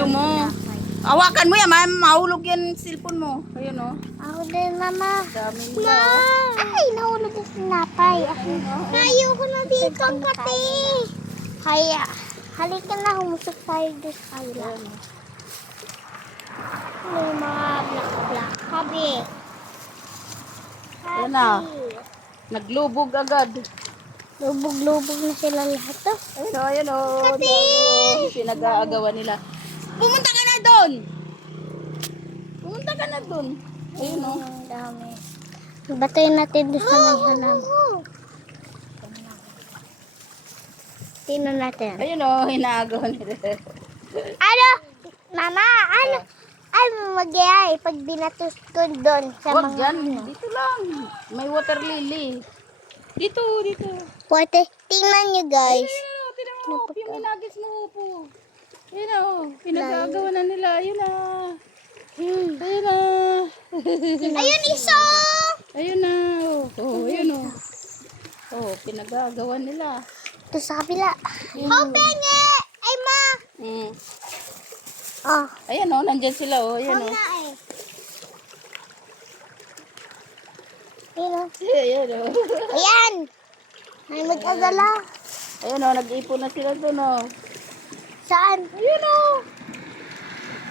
video mo. Hawakan mo yan, mahulog yan cellphone mo. Ayun o. Ako din, mama. Dami Ma! nila. Ay, nahulog yung sinapay. Ayoko na dito, pati. Kaya, halika na, humusok tayo doon sa kanila. May mga black-black. Habi. Yan na. Naglubog agad. Lubog-lubog na sila lahat. Ayun o, ayun o. Kati! Dami o. Pinag-aagawan nila. Pumunta ka na doon! Pumunta ka na doon. Ayun o. Ang dami. Batayin natin doon sa may hanam. Tingnan natin. Ayun o, inaagawan nila. Ano? Mama, ano? Ay, magyayay pag binatos ko doon sa Huwag mga... dyan. Dito lang. May water lily. Dito, dito. Pwede, tingnan nyo guys. Ayun o, tinan mo. Yung minagis mo po. Ayun o, pinag-aagawan na nila. Ayun na. Ayun na. Ayun, iso! Ayun na. Oh, ayun o. Oh, pinag-aagawan nila. Ito sa kabila. Oh, bengi! Ay, ma! Mm. Oh. Ayan o, nandyan sila o. Ayan o. eh. Ayun, oh. Ayan o. Ayan! Ay, mag-agala. Ayan o, nag-ipon na sila doon o. Saan? Ayun o.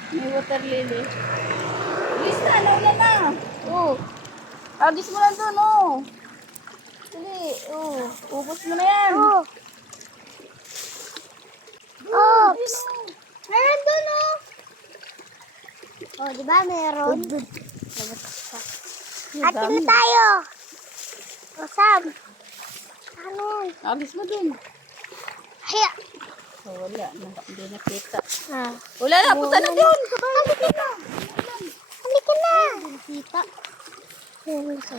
May water lily. Bilis na, nauna na. Oh. Agis mo na doon o. Dali. Oh. Ubus mo na yan. Oh. Oops! Meron doon, oh! Oh, di ba meron? Atin na tayo! O, Sam! Ano? Agis mo doon. Haya! Oh, wala. Hindi nakita. Ah. Wala na, punta na doon. Halika na! Halika na! Kita. Halika.